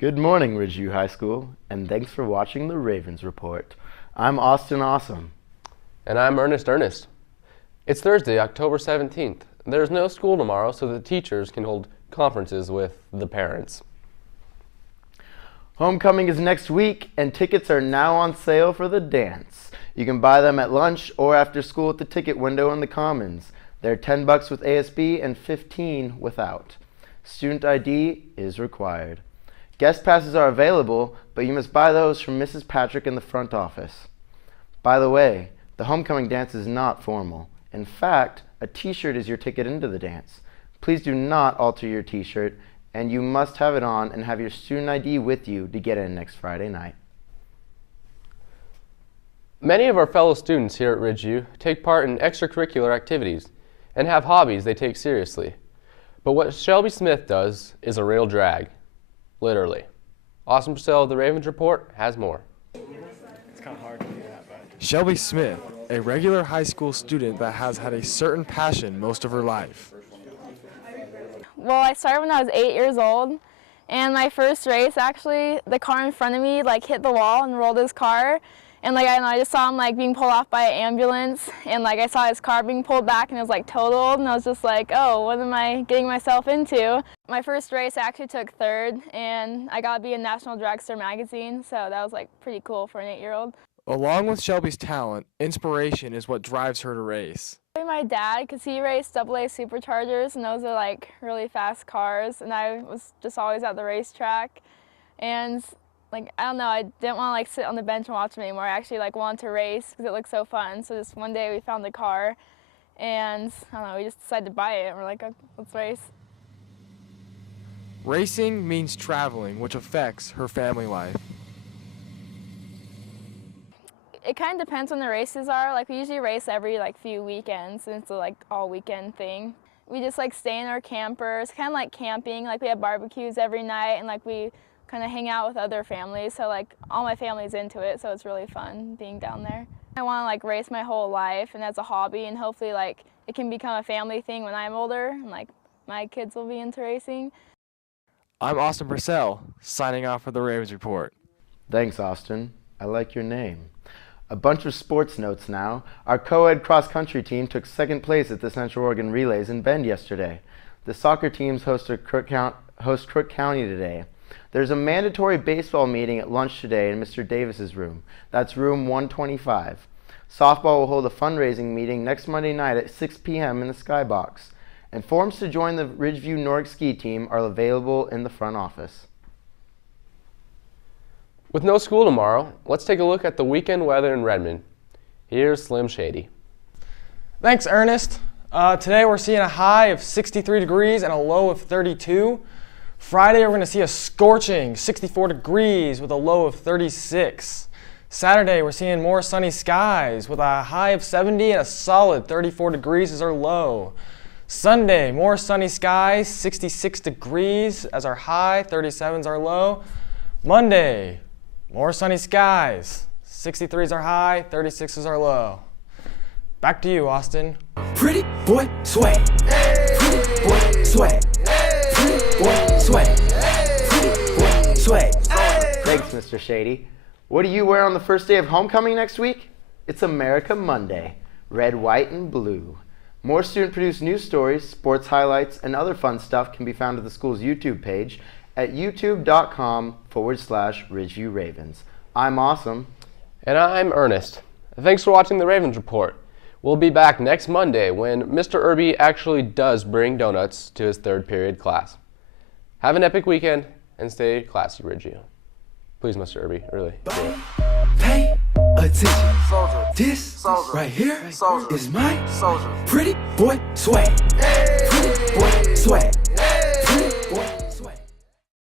Good morning, Ridgeview High School, and thanks for watching the Ravens Report. I'm Austin Awesome. And I'm Ernest. It's Thursday, October 17th. There's no school tomorrow, so the teachers can hold conferences with the parents. Homecoming is next week, and tickets are now on sale for the dance. You can buy them at lunch or after school at the ticket window in the Commons. They're $10 with ASB and $15 without. Student ID is required. Guest passes are available, but you must buy those from Mrs. Patrick in the front office. By the way, the homecoming dance is not formal. In fact, a t-shirt is your ticket into the dance. Please do not alter your t-shirt, and you must have it on and have your student ID with you to get in next Friday night. Many of our fellow students here at Ridgeview take part in extracurricular activities and have hobbies they take seriously. But what Shelby Smith does is a real drag. Literally. Austin Purcell of the Ravens Report has more. It's kind of hard to do that, but... Shelby Smith, a regular high school student that has had a certain passion most of her life. Well, I started when I was 8 years old, and my first race, actually, the car in front of me hit the wall and rolled his car, and I just saw him being pulled off by an ambulance, and I saw his car being pulled back, and it was totaled, and I was just oh, what am I getting myself into? My first race actually took third, and I got to be in National Dragster magazine, so that was pretty cool for an 8-year-old. Along with Shelby's talent, inspiration is what drives her to race. My dad, because he raced AA Superchargers, and those are really fast cars, and I was just always at the racetrack, and I don't know, I didn't want to sit on the bench and watch them anymore. I actually wanted to race because it looked so fun. So just one day we found the car, and I don't know, we just decided to buy it, and we're oh, let's race. Racing means traveling, which affects her family life. It kind of depends when the races are. We usually race every few weekends, and it's a all weekend thing. We just stay in our campers, kind of like camping. We have barbecues every night, and we kind of hang out with other families. So all my family's into it, so it's really fun being down there. I want to race my whole life, and as a hobby, and hopefully it can become a family thing when I'm older, and my kids will be into racing. I'm Austin Purcell, signing off for the Ravens Report. Thanks, Austin. I like your name. A bunch of sports notes now. Our co-ed cross-country team took second place at the Central Oregon Relays in Bend yesterday. The soccer teams host Crook County today. There's a mandatory baseball meeting at lunch today in Mr. Davis's room. That's room 125. Softball will hold a fundraising meeting next Monday night at 6 p.m. in the Skybox. And forms to join the Ridgeview Nordic Ski Team are available in the front office. With no school tomorrow, let's take a look at the weekend weather in Redmond. Here's Slim Shady. Thanks, Ernest. Today we're seeing a high of 63 degrees and a low of 32. Friday we're going to see a scorching 64 degrees with a low of 36. Saturday we're seeing more sunny skies with a high of 70 and a solid 34 degrees as our low. Sunday, more sunny skies, 66 degrees as our high, 37 is our low. Monday, more sunny skies, 63 is our high, 36 is our low. Back to you, Austin. Pretty boy swag. Pretty boy swag. Pretty boy swag. Pretty boy swag. Thanks, Mr. Shady. What do you wear on the first day of homecoming next week? It's America Monday. Red, white, and blue. More student-produced news stories, sports highlights, and other fun stuff can be found at the school's YouTube page at youtube.com/Ridgeview Ravens. I'm Awesome. And I'm Ernest. Thanks for watching the Ravens Report. We'll be back next Monday when Mr. Irby actually does bring donuts to his third period class. Have an epic weekend and stay classy, Ridgeview. Please, Mr. Irby, really do it. Pay attention. This right here is my pretty boy swag. Pretty boy swag.